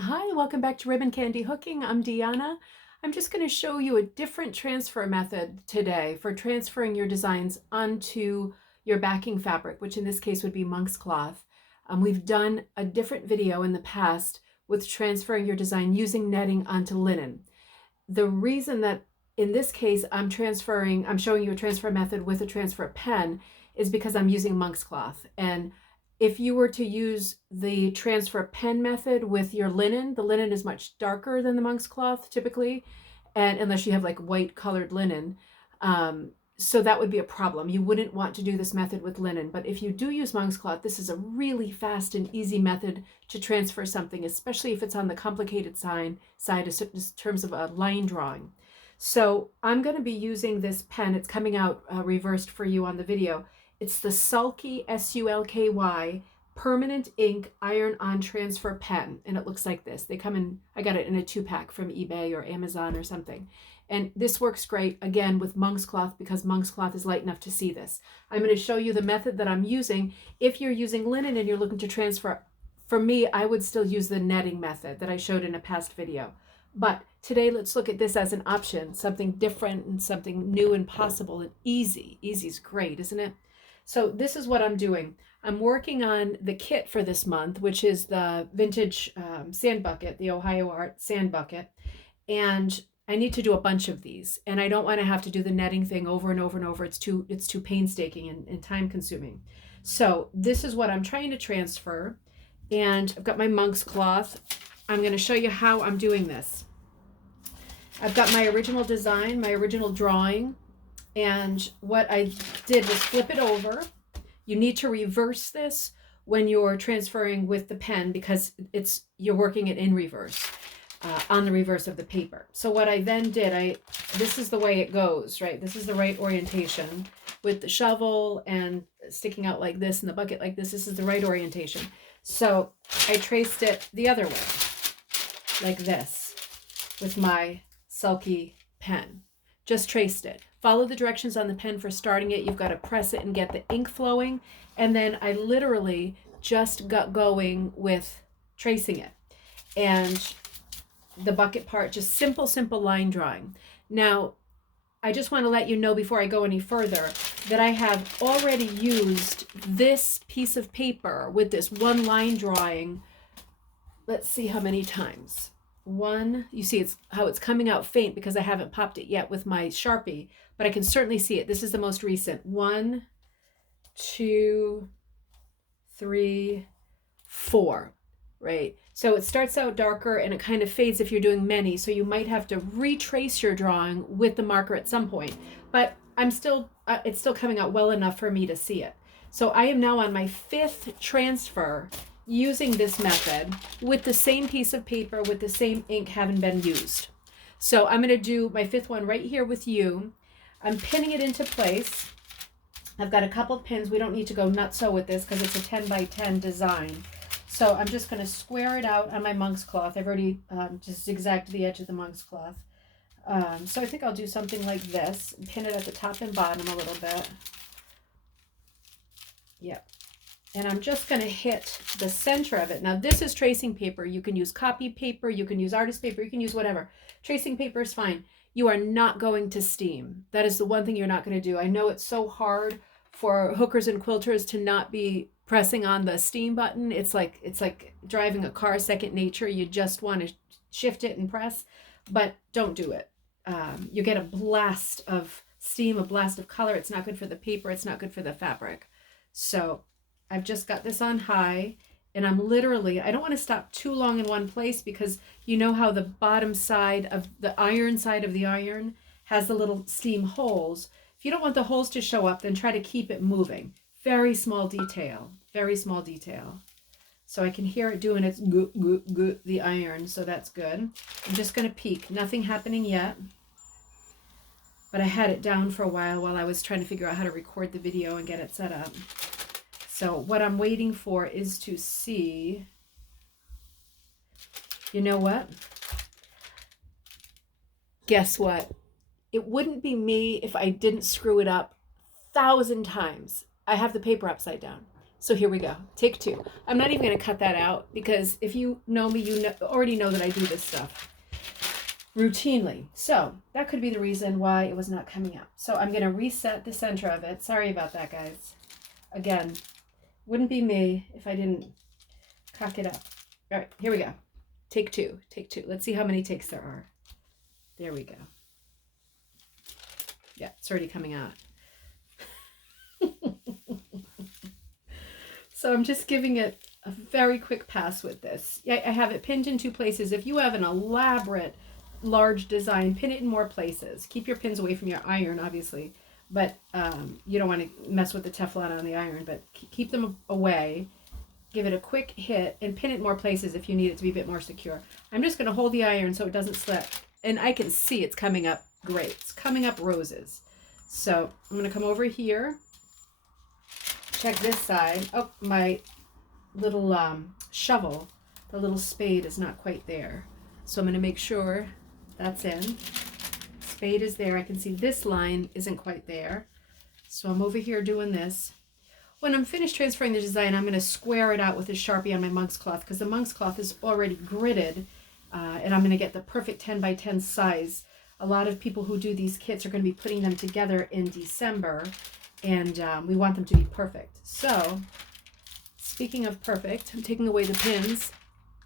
Hi, welcome back to Ribbon Candy Hooking. I'm Deanna. I'm just going to show you a different transfer method today for transferring your designs onto your backing fabric, which in this case would be monk's cloth. We've done a different video in the past with transferring your design using netting onto linen. The reason that in this case I'm showing you a transfer method with a transfer pen is because I'm using monk's cloth. And if you were to use the transfer pen method with your linen, the linen is much darker than the monk's cloth typically, and unless you have like white colored linen. So that would be a problem. You wouldn't want to do this method with linen. But if you do use monk's cloth, this is a really fast and easy method to transfer something, especially if it's on the complicated side in terms of a line drawing. So I'm going to be using this pen. It's coming out reversed for you on the video. It's the Sulky, S-U-L-K-Y, permanent ink iron-on transfer pen. And it looks like this. They come in, I got it in a 2-pack from eBay or Amazon or something. And this works great, again, with monk's cloth because monk's cloth is light enough to see this. I'm going to show you the method that I'm using. If you're using linen and you're looking to transfer, for me, I would still use the netting method that I showed in a past video. But today, let's look at this as an option, something different and something new and possible and easy. Easy is great, isn't it? So this is what I'm doing. I'm working on the kit for this month, which is the vintage sand bucket, the Ohio Art sand bucket. And I need to do a bunch of these, and I don't want to have to do the netting thing over and over and over. It's too painstaking and time consuming. So this is what I'm trying to transfer, and I've got my monk's cloth. I'm going to show you how I'm doing this. I've got my original design, my original drawing, and what I did was flip it over. You need to reverse this when you're transferring with the pen because you're working it in reverse. On the reverse of the paper. So what I then did, this is the way it goes, right? This is the right orientation with the shovel and sticking out like this and the bucket like this. This is the right orientation. So I traced it the other way, like this, with my Sulky pen. Just traced it. Follow the directions on the pen for starting it. You've got to press it and get the ink flowing. And then I literally just got going with tracing it. And the bucket part, just simple line drawing. Now, I just want to let you know before I go any further that I have already used this piece of paper with this one line drawing. Let's see how many times. One, you see how it's coming out faint because I haven't popped it yet with my Sharpie, but I can certainly see it. This is the most recent. 1, 2, 3, 4. Right? So it starts out darker and it kind of fades if you're doing many. So you might have to retrace your drawing with the marker at some point. But it's still coming out well enough for me to see it. So I am now on my 5th transfer using this method with the same piece of paper with the same ink having been used. So I'm going to do my 5th one right here with you. I'm pinning it into place. I've got a couple pins. We don't need to go nutso with this because it's a 10 by 10 design. So I'm just going to square it out on my monk's cloth. I've already just zigzagged the edge of the monk's cloth. So I think I'll do something like this. Pin it at the top and bottom a little bit. Yep. And I'm just going to hit the center of it. Now this is tracing paper. You can use copy paper. You can use artist paper. You can use whatever. Tracing paper is fine. You are not going to steam. That is the one thing you're not going to do. I know it's so hard for hookers and quilters to not be pressing on the steam button. It's like driving a car, second nature. You just want to shift it and press, but don't do it. You get a blast of steam, a blast of color. It's not good for the paper. It's not good for the fabric. So I've just got this on high, and I don't want to stop too long in one place because you know how the bottom side of the iron has the little steam holes. If you don't want the holes to show up, then try to keep it moving. Very small detail, very small detail. So I can hear it doing its goot, the iron, so that's good. I'm just going to peek. Nothing happening yet. But I had it down for a while I was trying to figure out how to record the video and get it set up. So what I'm waiting for is to see, you know what? Guess what? It wouldn't be me if I didn't screw it up 1,000 times. I have the paper upside down. So here we go. Take two. I'm not even going to cut that out because if you know me, you already know that I do this stuff routinely. So that could be the reason why it was not coming out. So I'm going to reset the center of it. Sorry about that, guys. Again, wouldn't be me if I didn't cock it up. All right, here we go. Take two. Take two. Let's see how many takes there are. There we go. Yeah, it's already coming out. So I'm just giving it a very quick pass with this. I have it pinned in two places. If you have an elaborate, large design, pin it in more places. Keep your pins away from your iron, obviously, but you don't want to mess with the Teflon on the iron, but keep them away. Give it a quick hit and pin it in more places if you need it to be a bit more secure. I'm just going to hold the iron so it doesn't slip. And I can see it's coming up great. It's coming up roses. So I'm going to come over here. Check this side. Oh, my little shovel, the little spade is not quite there. So I'm going to make sure that's in. Spade is there. I can see this line isn't quite there. So I'm over here doing this. When I'm finished transferring the design, I'm going to square it out with a Sharpie on my monk's cloth because the monk's cloth is already gridded, and I'm going to get the perfect 10 by 10 size. A lot of people who do these kits are going to be putting them together in December, and we want them to be perfect. So, speaking of perfect, I'm taking away the pins.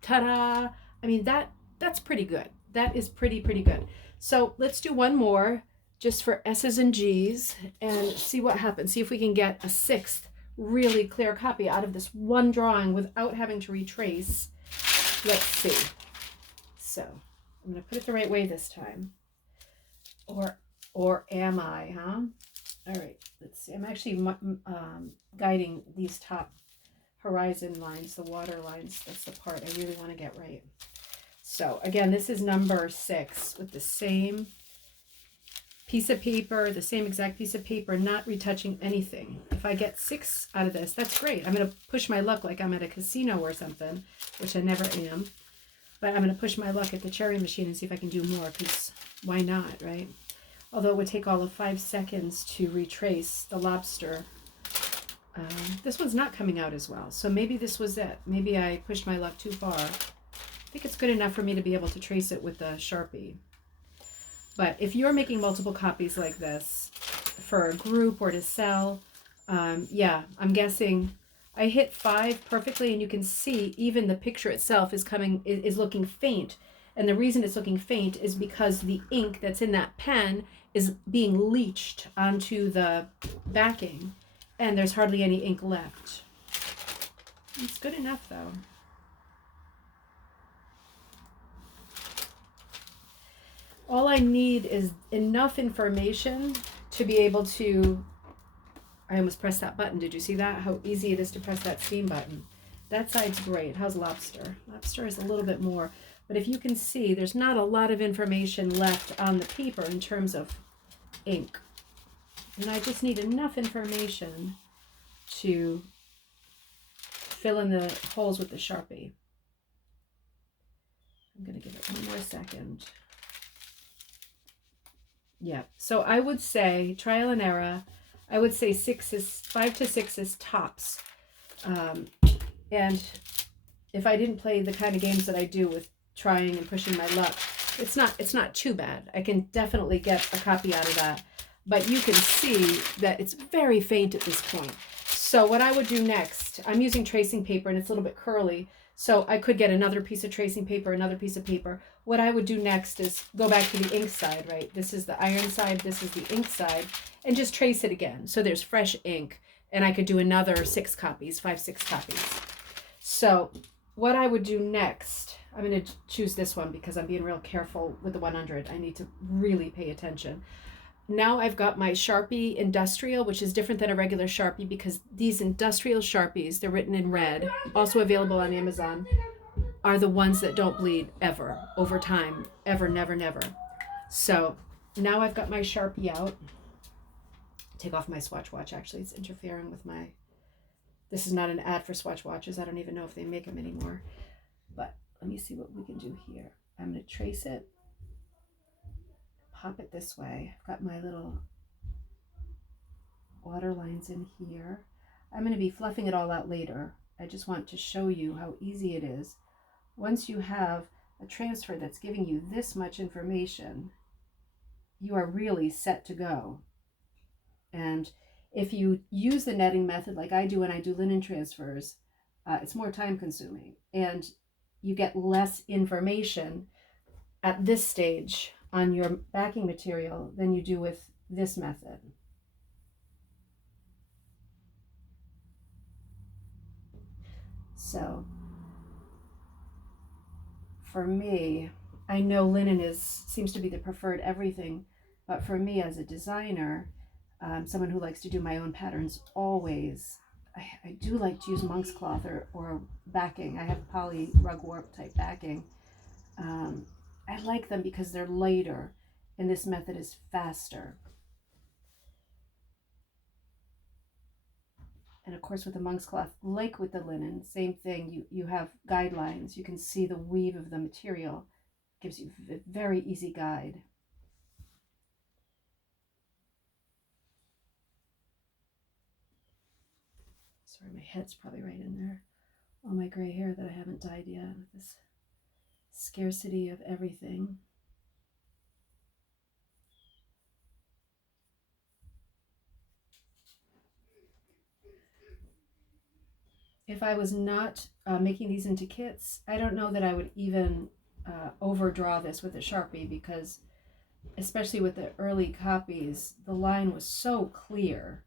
Ta-da! I mean, that's pretty good. That is pretty good. So let's do one more just for S's and G's and see what happens. See if we can get a sixth really clear copy out of this one drawing without having to retrace. Let's see. So I'm going to put it the right way this time. Or am I, huh? All right, let's see. I'm actually guiding these top horizon lines, the water lines. That's the part I really want to get right. So again, this is number 6 with the same piece of paper, the same exact piece of paper, not retouching anything. If I get 6 out of this, that's great. I'm going to push my luck like I'm at a casino or something, which I never am. But I'm going to push my luck at the cherry machine and see if I can do more, because why not, right? Although it would take all of 5 seconds to retrace the lobster. This one's not coming out as well, so maybe this was it. Maybe I pushed my luck too far. I think it's good enough for me to be able to trace it with the Sharpie. But if you're making multiple copies like this for a group or to sell, yeah, I'm guessing I hit 5 perfectly, and you can see even the picture itself is looking faint. And the reason it's looking faint is because the ink that's in that pen is being leached onto the backing, and there's hardly any ink left. It's good enough though. All I need is enough information to be able to, I almost pressed that button. Did you see that? How easy it is to press that steam button. That side's great. How's lobster? Lobster is a little bit more, but if you can see, there's not a lot of information left on the paper in terms of ink. And I just need enough information to fill in the holes with the Sharpie. I'm going to give it one more second. Yeah, so I would say trial and error. I would say 5 to 6 is tops. And if I didn't play the kind of games that I do with trying and pushing my luck, it's not too bad. I can definitely get a copy out of that. But you can see that it's very faint at this point. So what I would do next, I'm using tracing paper and it's a little bit curly, so I could get another piece of tracing paper, another piece of paper. What I would do next is go back to the ink side, right? This is the iron side, this is the ink side, and just trace it again. So there's fresh ink, and I could do another 6 copies, 5, 6 copies. So what I would do next, I'm going to choose this one because I'm being real careful with the 100. I need to really pay attention. Now I've got my Sharpie Industrial, which is different than a regular Sharpie because these industrial Sharpies, they're written in red, also available on Amazon, are the ones that don't bleed ever, over time, ever, never, never. So now I've got my Sharpie out. Take off my Swatch watch, actually. It's interfering with my... This is not an ad for Swatch watches. I don't even know if they make them anymore. But let me see what we can do here. I'm going to trace it. Pop it this way. I've got my little water lines in here. I'm going to be fluffing it all out later. I just want to show you how easy it is. Once you have a transfer that's giving you this much information, you are really set to go. And if you use the netting method like I do when I do linen transfers, it's more time consuming and you get less information at this stage on your backing material than you do with this method. So for me, I know linen seems to be the preferred everything, but for me as a designer, someone who likes to do my own patterns always, I do like to use monk's cloth or backing. I have poly rug warp type backing. I like them because they're lighter and this method is faster. And of course with the monk's cloth, like with the linen, same thing, you have guidelines. You can see the weave of the material. It gives you a very easy guide. Sorry, my head's probably right in there. All my gray hair that I haven't dyed yet with this scarcity of everything. If I was not making these into kits, I don't know that I would even overdraw this with a Sharpie, because especially with the early copies, the line was so clear.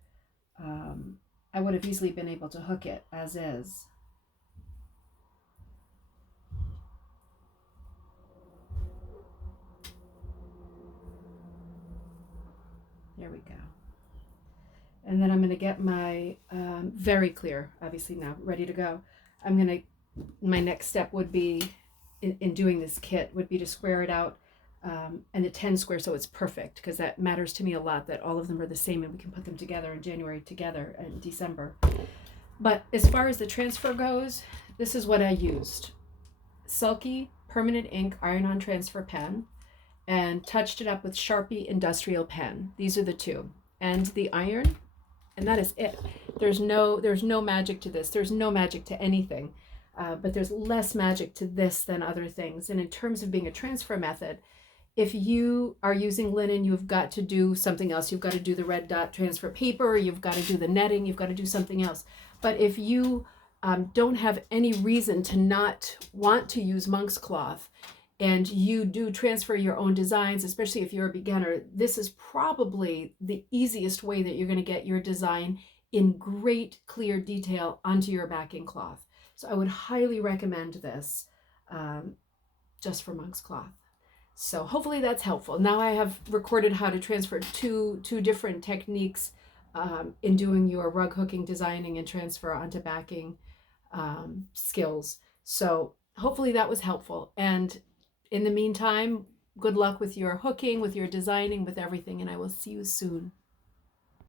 I would have easily been able to hook it as is. There we go. And then I'm going to get my very clear, obviously now ready to go. My next step would be in doing this kit would be to square it out and the 10 square so it's perfect, because that matters to me a lot, that all of them are the same and we can put them together in January together and December. But as far as the transfer goes, this is what I used. Sulky Permanent Ink Iron-On Transfer Pen, and touched it up with Sharpie Industrial Pen. These are the two. And the iron, and that is it. There's no magic to this. There's no magic to anything. But there's less magic to this than other things. And in terms of being a transfer method, if you are using linen, you've got to do something else. You've got to do the red dot transfer paper, you've got to do the netting, you've got to do something else. But if you don't have any reason to not want to use monk's cloth, and you do transfer your own designs, especially if you're a beginner, this is probably the easiest way that you're going to get your design in great clear detail onto your backing cloth. So I would highly recommend this just for monk's cloth. So hopefully that's helpful. Now I have recorded how to transfer two different techniques in doing your rug hooking, designing, and transfer onto backing skills. So hopefully that was helpful. And in the meantime, good luck with your hooking, with your designing, with everything, and I will see you soon.